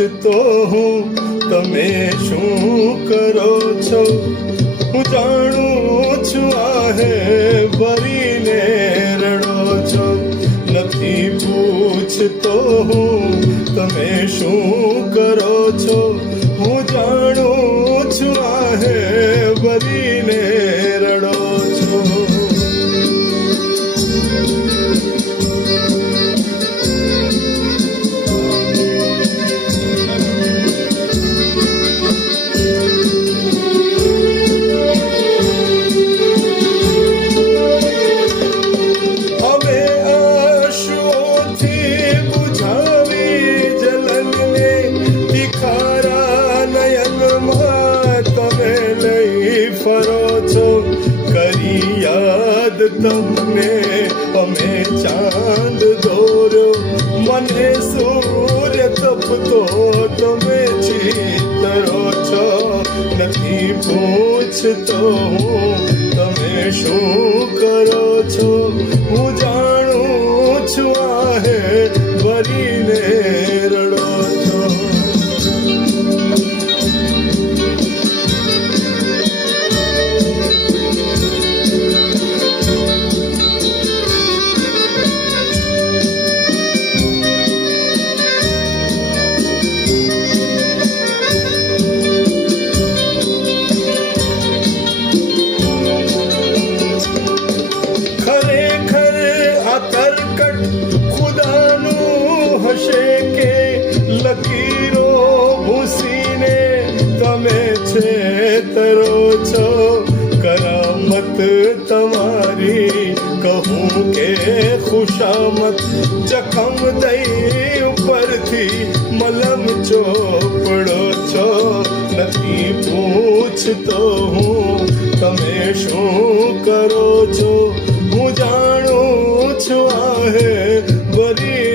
પૂછતો હું તમે શું કરો છો? હું જાણું છું આહે ભરીને રડો છો. નથી પૂછતો હું તમે શું કરો છો? હું જાણું છું આહે ભરીને રડો છો. કરી યાદ તમને અમે ચાંદ દોર્યો, મને સૂર્ય તપતો તમે ચિતરો છો. નથી પૂછતો હું તમે શું કરો છો? હું જાણું છું આહે ભરીને રડો છો. લકીરો ભૂસીને તમે છેતરો છો. કરામત તમારી કહું કે ખુશામત, જખમ દઈ ઉપરથી મલમ ચોપડો છો. નથી પૂછતો હું તમે શું કરો છો? હું જાણું છું આહે ભરી